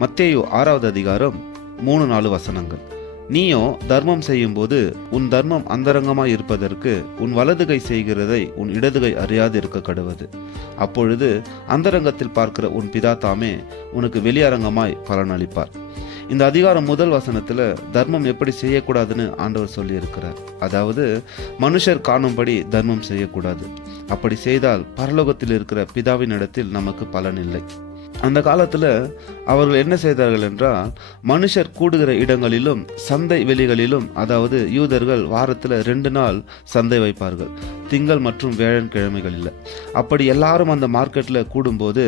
மத்தேயு 6வது அதிகாரம் 3-4 வசனங்கள். நீயோ தர்மம் செய்யும்போது உன் தர்மம் அந்தரங்கமாய் இருப்பதற்கு உன் வலது கை செய்கிறதை உன் இடது கை அறியாது இருக்க கடவது. அப்பொழுது அந்தரங்கத்தில் பார்க்கிற உன் பிதா தாமே உனக்கு வெளியரங்கமாய் பலனளிப்பார். இந்த அதிகாரம் முதல் வசனத்துல தர்மம் எப்படி செய்யக்கூடாதுன்னு ஆண்டவர் சொல்லி இருக்கிறார். அதாவது மனுஷர் காணும்படி தர்மம் செய்யக்கூடாது. அப்படி செய்தால் பரலோகத்தில் இருக்கிற பிதாவின் இடத்தில் நமக்கு பலன் இல்லை. அந்த காலத்துல அவர்கள் என்ன செய்தார்கள் என்றால், மனுஷர் கூடுகிற இடங்களிலும் சந்தை வெளிகளிலும், அதாவது யூதர்கள் வாரத்துல 2 நாள் சந்தை வைப்பார்கள், திங்கள் மற்றும் வேழன் கிழமைகளில். அப்படி எல்லாரும் அந்த மார்க்கெட்ல கூடும்போது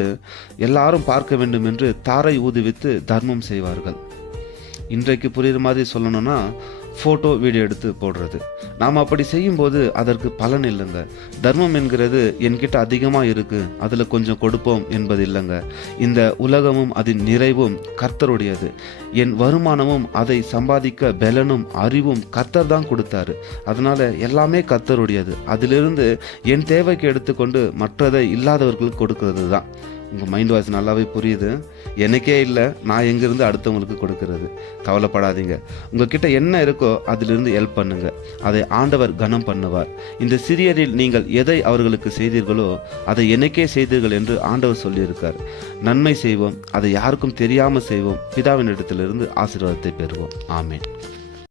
எல்லாரும் பார்க்க வேண்டும் என்று தாரை ஊதுவித்து தர்மம் செய்வார்கள். இன்றைக்கு புரியுற மாதிரி சொல்லணும்னா ஃபோட்டோ வீடியோ எடுத்து போடுறது. நாம் அப்படி செய்யும்போது அதற்கு பலன் இல்லைங்க. தர்மம் என்கிறது என்கிட்ட அதிகமாக இருக்கு, அதில் கொஞ்சம் கொடுப்போம் என்பது இல்லைங்க. இந்த உலகமும் அதன் நிறைவும் கர்த்தருடையது. என் வருமானமும் அதை சம்பாதிக்க பலனும் அறிவும் கர்த்தர் தான் கொடுத்தாரு. அதனால எல்லாமே கர்த்தருடையது. அதிலிருந்து என் தேவைக்கு எடுத்துக்கொண்டு மற்றதை இல்லாதவர்களுக்கு கொடுக்கறது தான். உங்கள் மைண்ட் வாய்ஸ் நல்லாவே புரியுது. எனக்கே இல்லை, நான் எங்கேருந்து அடுத்தவங்களுக்கு கொடுக்கறது. கவலைப்படாதீங்க. உங்ககிட்ட என்ன இருக்கோ அதிலிருந்து ஹெல்ப் பண்ணுங்க. அதை ஆண்டவர் கனம் பண்ணுவார். இந்த சிறியரில் நீங்கள் எதை அவர்களுக்கு செய்தீர்களோ அதை எனக்கே செய்தீர்கள் என்று ஆண்டவர் சொல்லியிருக்கார். நன்மை செய்வோம், அதை யாருக்கும் தெரியாமல் செய்வோம். பிதாவின் இடத்திலிருந்து ஆசீர்வாதத்தை பெறுவோம். ஆமேன்.